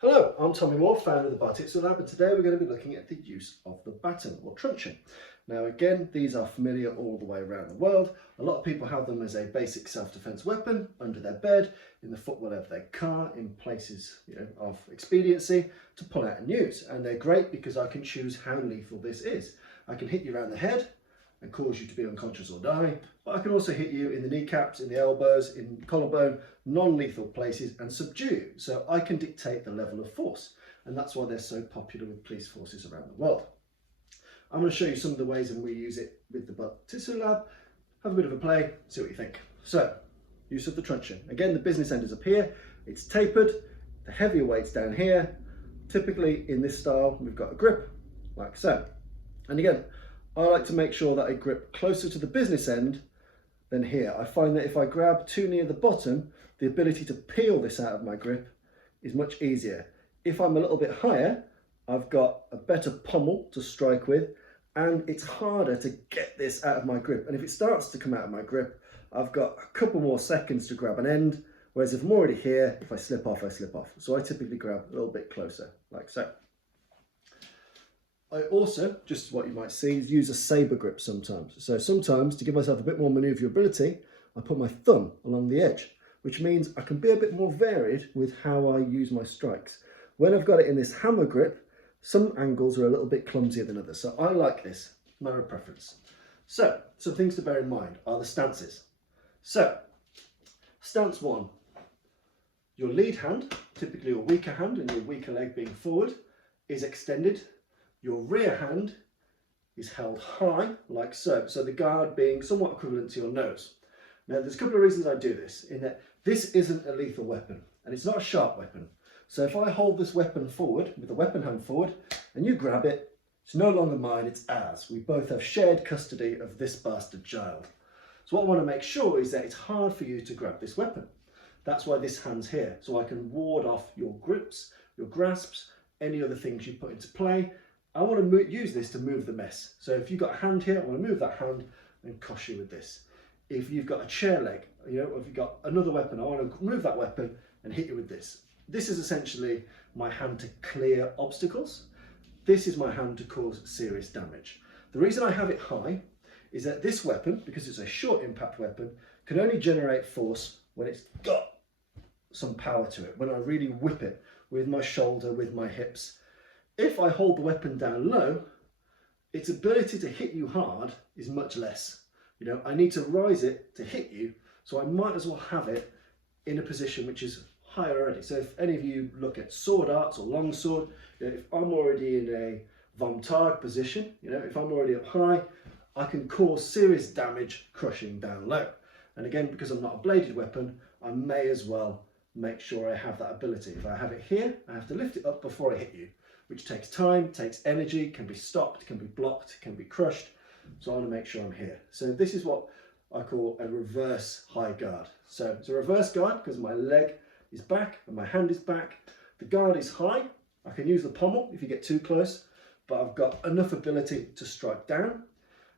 Hello, I'm Tommy Moore, founder of the Bartitsu Lab, and today we're going to be looking at the use of the baton or truncheon. Now again, these are familiar all the way around the world. A lot of people have them as a basic self-defense weapon under their bed, in the footwell of their car, in places of expediency to pull out and use. And they're great because I can choose how lethal this is. I can hit you around the head and cause you to be unconscious or die, but I can also hit you in the kneecaps, in the elbows, in collarbone, non-lethal places and subdue you. So I can dictate the level of force, and that's why they're so popular with police forces around the world. I'm going to show you some of the ways in we use it with the Bartitsu Lab. Have a bit of a play, see what you think. So, use of the truncheon. Again, the business end is up here, it's tapered, the heavier weight's down here. Typically in this style, we've got a grip like so. And again, I like to make sure that I grip closer to the business end than here. I find that if I grab too near the bottom, the ability to peel this out of my grip is much easier. If I'm a little bit higher, I've got a better pommel to strike with, and it's harder to get this out of my grip. And if it starts to come out of my grip, I've got a couple more seconds to grab an end, whereas if I'm already here, if I slip off, I slip off. So I typically grab a little bit closer, like so. I also, just what you might see, use a saber grip sometimes. So sometimes, to give myself a bit more maneuverability, I put my thumb along the edge, which means I can be a bit more varied with how I use my strikes. When I've got it in this hammer grip, some angles are a little bit clumsier than others. So I like this, matter of preference. So, some things to bear in mind are the stances. So, stance one, your lead hand, typically your weaker hand and your weaker leg being forward, is extended. Your rear hand is held high, like so. So the guard being somewhat equivalent to your nose. Now, there's a couple of reasons I do this, in that this isn't a lethal weapon, and it's not a sharp weapon. So if I hold this weapon forward, with the weapon hand forward, and you grab it, it's no longer mine, it's ours. We both have shared custody of this bastard child. So what I want to make sure is that it's hard for you to grab this weapon. That's why this hand's here, so I can ward off your grips, your grasps, any other things you put into play. I want to use this to move the mess. So if you've got a hand here, I want to move that hand and cosh you with this. If you've got a chair leg, if you've got another weapon, I want to move that weapon and hit you with this. This is essentially my hand to clear obstacles. This is my hand to cause serious damage. The reason I have it high is that this weapon, because it's a short impact weapon, can only generate force when it's got some power to it, when I really whip it with my shoulder, with my hips. If I hold the weapon down low, its ability to hit you hard is much less. I need to rise it to hit you, so I might as well have it in a position which is higher already. So if any of you look at sword arts or longsword, if I'm already in a vom-tag position, if I'm already up high, I can cause serious damage crushing down low. And again, because I'm not a bladed weapon, I may as well make sure I have that ability. If I have it here, I have to lift it up before I hit you, which takes time, takes energy, can be stopped, can be blocked, can be crushed. So I want to make sure I'm here. So this is what I call a reverse high guard. So it's a reverse guard because my leg is back and my hand is back. The guard is high. I can use the pommel if you get too close, but I've got enough ability to strike down.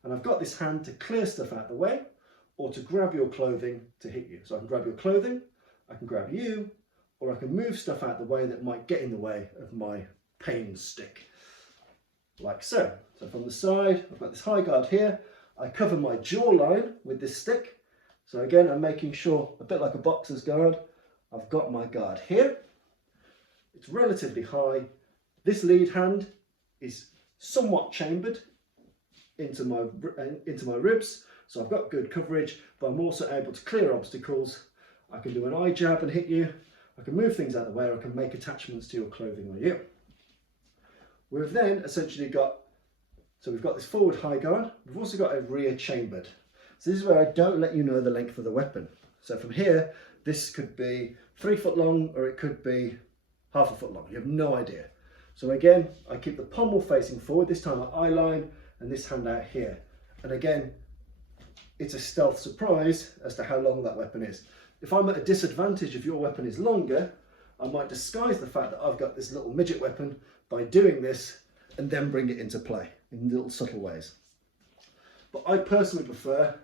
And I've got this hand to clear stuff out the way or to grab your clothing to hit you. So I can grab your clothing, I can grab you, or I can move stuff out the way that might get in the way of my pain stick, like so. So from the side, I've got this high guard here. I cover my jawline with this stick. So again, I'm making sure, a bit like a boxer's guard, I've got my guard here. It's relatively high. This lead hand is somewhat chambered into my ribs, so I've got good coverage, but I'm also able to clear obstacles. I can do an eye jab and hit you. I can move things out of the way, or I can make attachments to your clothing or you. We've then essentially got, so we've got this forward high guard. We've also got a rear chambered. So this is where I don't let you know the length of the weapon. So from here, this could be 3 foot long, or it could be half a foot long. You have no idea. So again, I keep the pommel facing forward, this time at eye line, and this hand out here. And again, it's a stealth surprise as to how long that weapon is. If I'm at a disadvantage, if your weapon is longer, I might disguise the fact that I've got this little midget weapon by doing this and then bring it into play in little subtle ways. But I personally prefer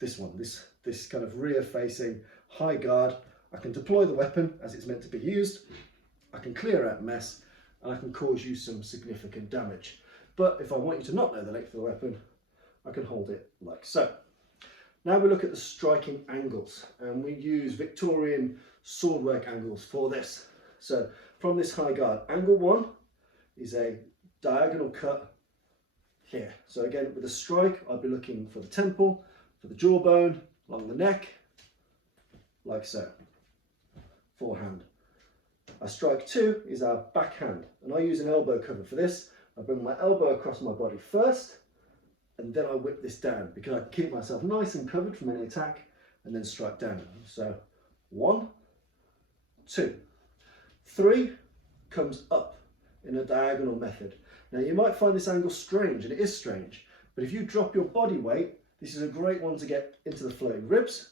this one, this kind of rear facing high guard. I can deploy the weapon as it's meant to be used. I can clear out mess, and I can cause you some significant damage. But if I want you to not know the length of the weapon, I can hold it like so. Now we look at the striking angles, and we use Victorian swordwork angles for this. So from this high guard, angle 1 is a diagonal cut here. So again, with a strike, I'd be looking for the temple, for the jawbone, along the neck, like so, forehand. Our strike 2 is our backhand, and I use an elbow cover for this. I bring my elbow across my body first, and then I whip this down, because I can keep myself nice and covered from any attack, and then strike down. So 1, 2, 3 comes up in a diagonal method. Now you might find this angle strange, and it is strange, but if you drop your body weight, this is a great one to get into the floating ribs,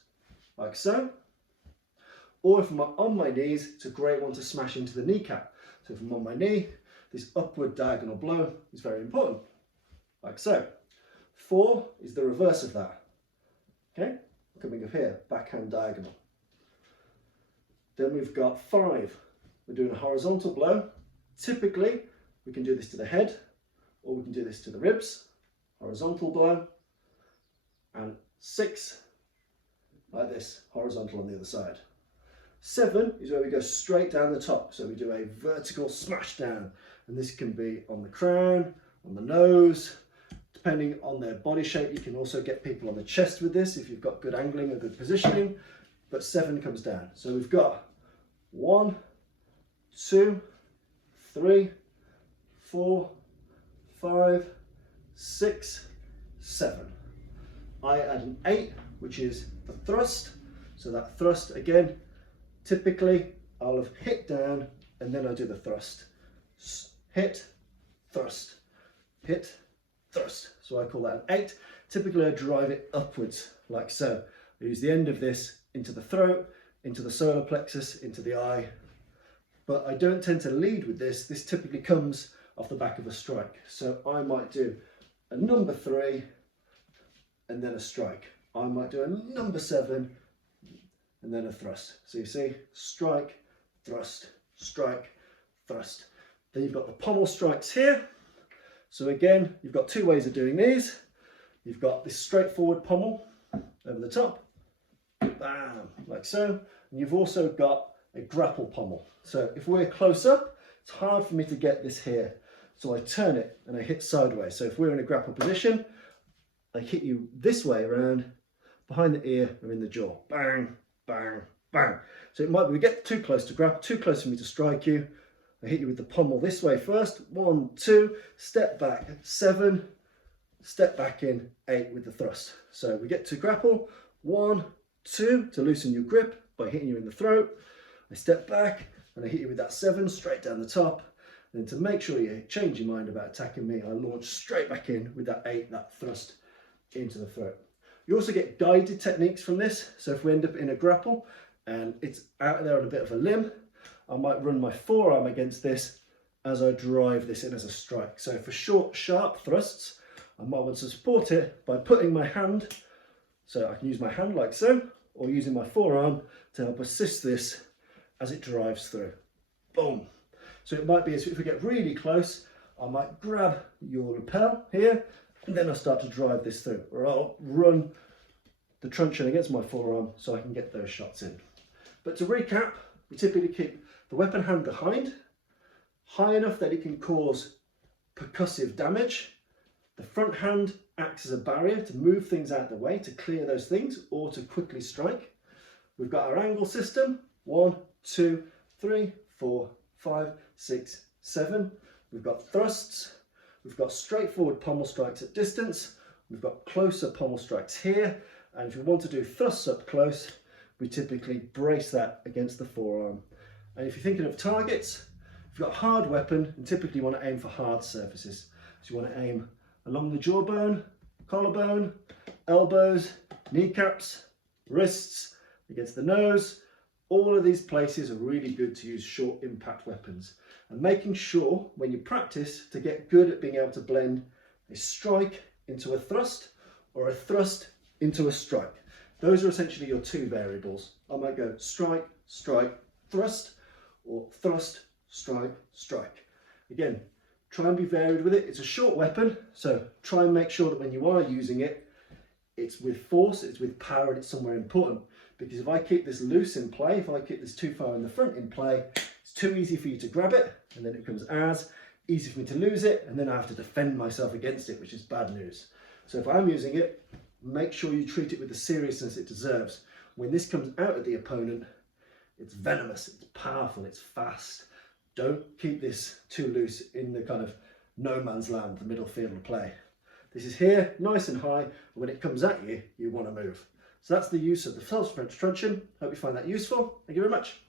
like so. Or if I'm on my knees, it's a great one to smash into the kneecap. So if I'm on my knee, this upward diagonal blow is very important, like so. 4 is the reverse of that. Okay, coming up here, backhand diagonal. Then we've got 5. We're doing a horizontal blow. Typically, we can do this to the head, or we can do this to the ribs, horizontal blow. And 6, like this, horizontal on the other side. 7 is where we go straight down the top. So we do a vertical smash down, and this can be on the crown, on the nose, depending on their body shape. You can also get people on the chest with this if you've got good angling and good positioning, but 7 comes down. So we've got 1, 2, 3, 4, 5, 6, 7. I add an 8, which is the thrust. So that thrust, again, typically I'll have hit down and then I do the thrust. Hit, thrust, hit, thrust. So I call that an 8. Typically I drive it upwards like so. I use the end of this into the throat, into the solar plexus, into the eye. But I don't tend to lead with this. This typically comes off the back of a strike. So I might do a number 3 and then a strike. I might do a number 7 and then a thrust. So you see, strike, thrust, strike, thrust. Then you've got the pommel strikes here. So again, you've got 2 ways of doing these. You've got this straightforward pommel over the top, bam, like so. And you've also got a grapple pommel. So if we're close up, it's hard for me to get this here. So I turn it and I hit sideways. So if we're in a grapple position, I hit you this way around, behind the ear or in the jaw. Bang, bang, bang. So it might be we get too close to grab, too close for me to strike you. I hit you with the pommel this way first. 1, 2, step back, 7, step back in, 8 with the thrust. So we get to grapple, 1, 2 to loosen your grip by hitting you in the throat. I step back and I hit you with that 7 straight down the top. And then to make sure you change your mind about attacking me, I launch straight back in with that 8, that thrust into the throat. You also get guided techniques from this. So if we end up in a grapple and it's out there on a bit of a limb, I might run my forearm against this as I drive this in as a strike. So for short, sharp thrusts, I might want to support it by putting my hand, so I can use my hand like so, or using my forearm to help assist this as it drives through. Boom. So it might be as if we get really close, I might grab your lapel here, and then I'll start to drive this through, or I'll run the truncheon against my forearm so I can get those shots in. But to recap, we typically keep the weapon hand behind, high enough that it can cause percussive damage. The front hand acts as a barrier to move things out of the way, to clear those things, or to quickly strike. We've got our angle system, 1, 2, 3, 4, 5, 6, 7. We've got thrusts, we've got straightforward pommel strikes at distance, we've got closer pommel strikes here, and if you want to do thrusts up close, we typically brace that against the forearm. And if you're thinking of targets, if you've got a hard weapon, and typically you want to aim for hard surfaces. So you want to aim along the jawbone, collarbone, elbows, kneecaps, wrists, against the nose. All of these places are really good to use short impact weapons. And making sure when you practice to get good at being able to blend a strike into a thrust or a thrust into a strike. Those are essentially your 2 variables. I might go strike, strike, thrust, or thrust, strike, strike. Again, try and be varied with it. It's a short weapon, so try and make sure that when you are using it, it's with force, it's with power, and it's somewhere important. Because if I keep this loose in play, if I keep this too far in the front in play, it's too easy for you to grab it, and then it becomes as easy for me to lose it, and then I have to defend myself against it, which is bad news. So if I'm using it, make sure you treat it with the seriousness it deserves. When this comes out at the opponent, it's venomous, it's powerful, it's fast. Don't keep this too loose in the kind of no man's land, the middle field of play. This is here, nice and high, but when it comes at you, you want to move. So that's the use of the false French truncheon. Hope you find that useful. Thank you very much.